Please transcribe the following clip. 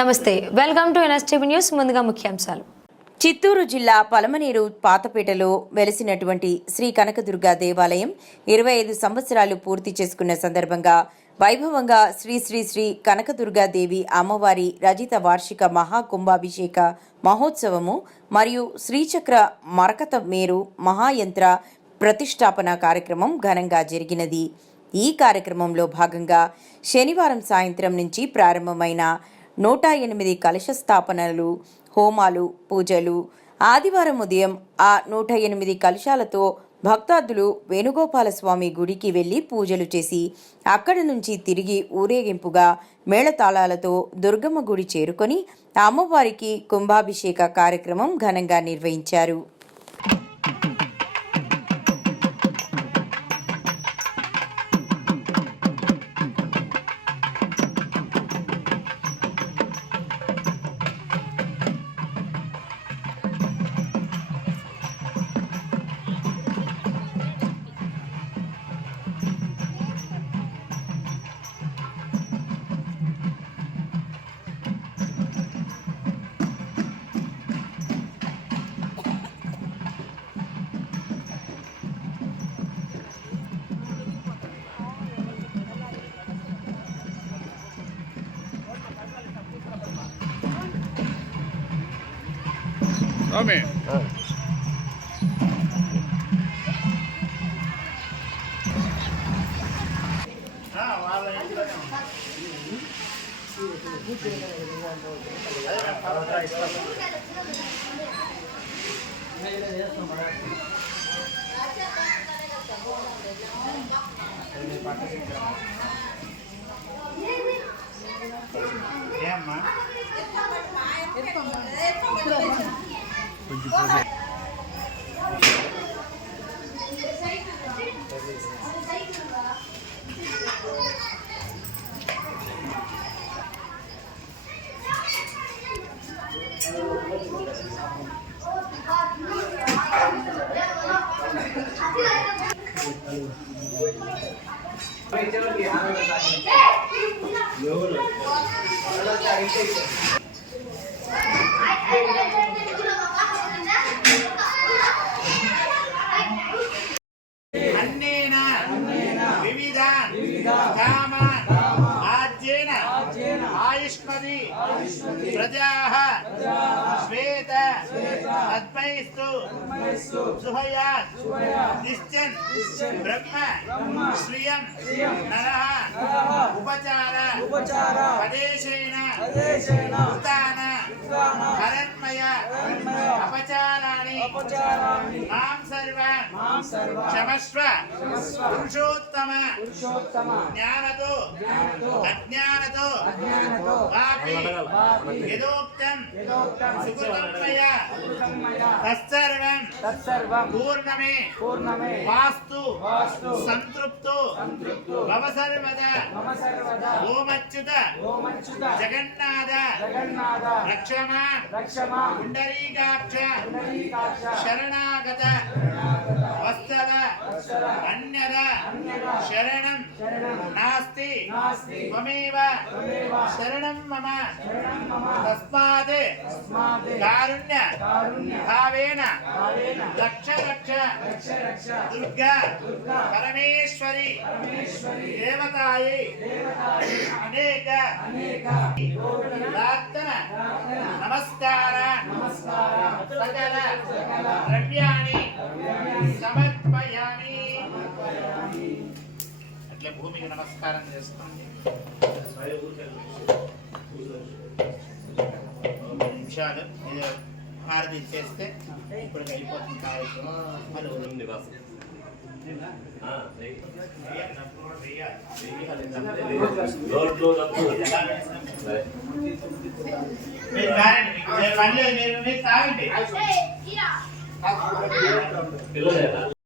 నమస్తే, welcome to NSTV news. ముందుగా ముఖ్యాంశాలు. చిత్తూరు జిల్లా పలమనేరు పాతపేటలో వెలిసినటువంటి శ్రీ కనకదుర్గ దేవాలయం 25 సంవత్సరాలు పూర్తి చేసుకున్న సందర్భంగా వైభవంగా శ్రీ శ్రీ శ్రీ కనకదుర్గాదేవి అమ్మవారి రజిత వార్షిక మహాకుంభాభిషేక మహోత్సవము మరియు శ్రీచక్ర మరకత మేరు మహాయంత్ర ప్రతిష్టాపన కార్యక్రమం ఘనంగా జరిగినది. ఈ కార్యక్రమంలో భాగంగా శనివారం సాయంత్రం నుంచి ప్రారంభమైన 108 కలశ స్థాపనలు, హోమాలు, పూజలు, ఆదివారం ఉదయం ఆ 108 కలశాలతో భక్తాదులు వేణుగోపాలస్వామి గుడికి వెళ్లి పూజలు చేసి అక్కడి నుంచి తిరిగి ఊరేగింపుగా మేళతాళాలతో దుర్గమ్మ గుడి చేరుకొని అమ్మవారికి కుంభాభిషేక కార్యక్రమం ఘనంగా నిర్వహించారు. Amém. आयुष्मदी प्रजाः श्वेत अद्वैस्तु सुहयात् निश्चन् ब्रह्म श्रियं नरः उपचार पदेशेन उतान हरन्मय अपचाराणि मां सर्वं क्षमस्व पुरुषोत्तम ज्ञानतो अज्ञानतो वापि यदोक्तं सुकृतं मया तत्सर्वं पूर्णमे वास्तु संतृप्तो भव सर्वदा ओम अच्युत जगन्नाथ रक्षमां पुंडरीकाक्ष शरणागत वत्सल अन्यद शरणं नास्ति त्वमेव शरणं मम तस्मात् कारुण्य भावेन रक्ष दुर्गा परमेश्वरी देवतायै अनेक प्रार्थना नमस्कार सकल द्रव्याणि समर्पयामि. అట్లే భూమికి నమస్కారం చేస్తుంది. 2 నిమిషాలు హారతి చేస్తే ఇప్పుడు అయిపోతుంది కార్యక్రమం. మీరు తాగండి.